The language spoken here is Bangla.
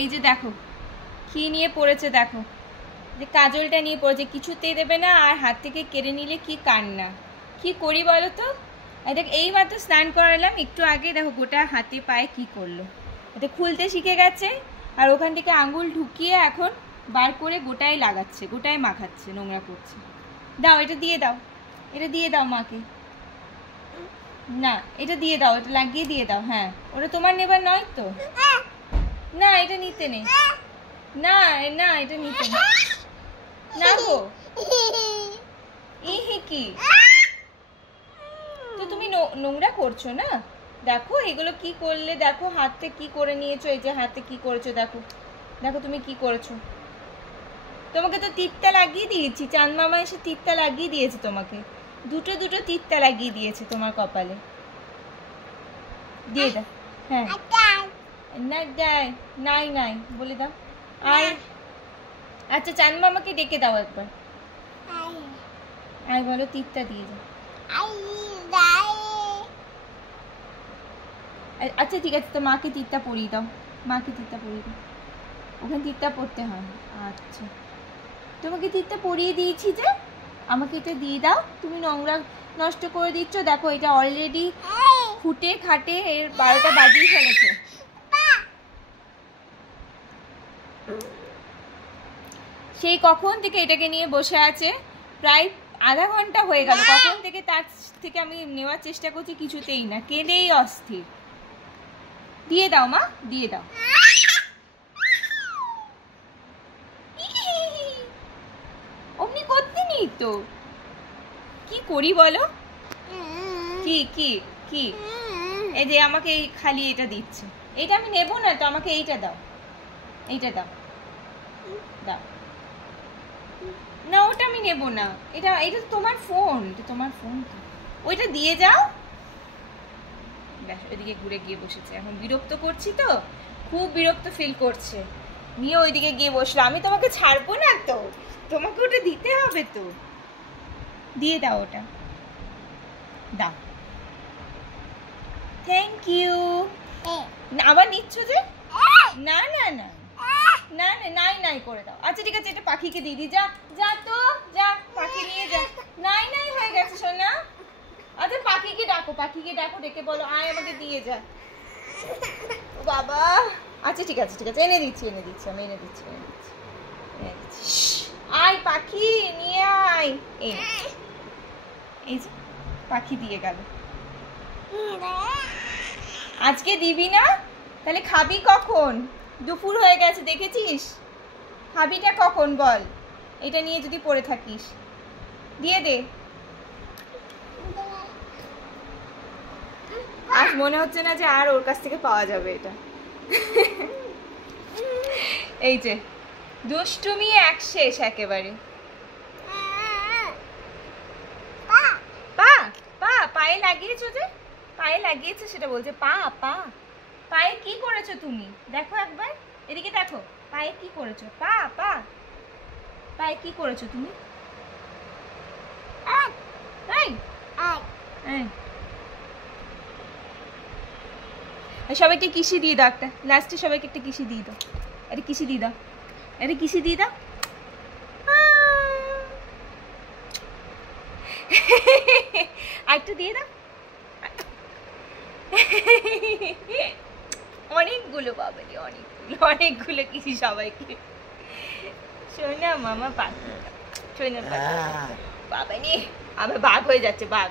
এই যে দেখো কি নিয়ে পড়েছে, দেখো যে কাজলটা নিয়ে পড়েছে, কিছুতেই দেবে না, আর হাত থেকে কেড়ে নিলে কি কান্না। কি করি বলো তো। দেখ এই মাত্র স্নান করালাম, একটু আগে দেখো গোটা হাতে পায়ে কি করলো। এটা খুলতে শিখে গেছে, আর ওখান থেকে আঙ্গুল ঢুকিয়ে এখন বার করে গোটায় লাগাচ্ছে, গোটায় মাখাচ্ছে, নোংরা করছে। দাও এটা দিয়ে দাও, এটা দিয়ে দাও মাকে। না এটা দিয়ে দাও, এটা লাগিয়ে দিয়ে দাও। হ্যাঁ ওটা তোমার নেবার নয় তো। না এটা নিতে নেই, না না এটা নিতে নেই, না গো। ইহি কি তো তুমি নোংরা করছো না। দেখো এগুলো কি করলে, দেখো হাতে কি করে নিয়েছো, এই যে হাতে কি করেছো, দেখো দেখো তুমি কি করেছো। তোমাকে তো তিতটা লাগিয়ে দিয়েছি, চাঁদ মামা এসে তিতটা লাগিয়ে দিয়েছে তোমাকে, দুটো দুটো তিতটা লাগিয়ে দিয়েছে তোমার কপালে। দিয়ে দাও। হ্যাঁ না দেয়, নাই নাই বলে দাও। আয় আচ্ছা চাঁদ মামাকে ডেকে দাও একবার, আয় বলো তিতটা দিয়ে দাও। আচ্ছা ঠিক আছে, তো মাকে তিতটা পরিয়ে দাও, মাকে তিতটা পরিয়ে দাও, ওখানে তিতটা পড়তে হয়। আচ্ছা তোমাকে তিতটা পরিয়ে দিয়েছি যে, আমাকে এটা দিয়ে দাও। তুমি নোংরা নষ্ট করে দিচ্ছ, দেখো এটা অলরেডি ফুটে খাটে এর 12টা বাজিয়ে ফেলেছে। সেই কখন থেকে এটাকে নিয়ে বসে আছে, প্রায় আধা ঘন্টা হয়ে গেল, কখন থেকে তার থেকে আমি নেওয়ার চেষ্টা করছি, কিছুতেই না, কেঁদেই অস্থির। দিয়ে দাও মা, দিয়ে দাও। অমনি করতে নেই তো, কি করি বলো। কি কি কি এই যে আমাকে এই খালি এটা দিচ্ছে, এটা আমি নেব না তো, আমাকে এইটা দাও, এইটা দাও, দাও না ওটা আমি নেব না, এটা এটা তোমার ফোন, এটা তোমার ফোন তো, ওইটা দিয়ে যাও। ব্যাস ওইদিকে ঘুরে গিয়ে বসেছে, এখন বিরক্ত করছি তো, খুব বিরক্ত ফিল করছে, নিয়ে ওইদিকে গিয়ে বসলো। আমি তোমাকে ছাড়বো না তো, তোমাকে ওটা দিতে হবে তো, দিয়ে দাও ওটা, দাও। Thank you. আবার নিচ্ছ যে, না না না না না নাই নাই করে দাও। আচ্ছা ঠিক আছে, এটা পাখিকে দিয়ে দি, যা যা তো যা, পাখি নিয়ে যা। নাই নাই হয়ে গেছে সোনা। আচ্ছা পাখিকে ডাকো, পাখিকে ডাকো, ডেকে বলো আয় আমাকে দিয়ে যা। বাবা আচ্ছা ঠিক আছে ঠিক আছে, এনে দিচ্ছি এনে দিচ্ছি, আমি এনে দিচ্ছি এনে দিচ্ছি এনে দিচ্ছি। আয় পাখি নিয়ে আয়। এই এই যে পাখি দিয়ে গেল। আজকে দিবি না, তাহলে খাবি কখন? দুপুর হয়ে গেছে দেখেছিস, খাবিটা কখন বল? এটা নিয়ে যদি পড়ে থাকিস, দিয়ে দে। আর মনে হচ্ছে না যে আর ওর কাছ থেকে পাওয়া যাবে এটা। এই যে দুষ্টুমি এক শেষ একেবারে। পা পা পায়ে লাগিয়েছো যে, পায়ে লাগিয়েছে সেটা বলছে, পা পা পায়ে কি করেছো তুমি? দেখো একবার এদিকে দেখো, পায়ে কি করেছো? পা পা পায়ে কি করেছো তুমি? সবাইকে কিসি দিয়ে দাও একটা, লাস্টে সবাইকে একটা কিসি দিয়ে দাও, আরে কিসি দিয়ে দাও, আরে কিসি দিয়ে দাও। আরেকটু দিয়ে দাও। অনেকগুলো বাবারে, অনেকগুলো অনেকগুলো কিসি সবাইকে। সোনা মামা পাক, সোনা বাবা নে আবার বাঘ হয়ে যাচ্ছে, বাঘ।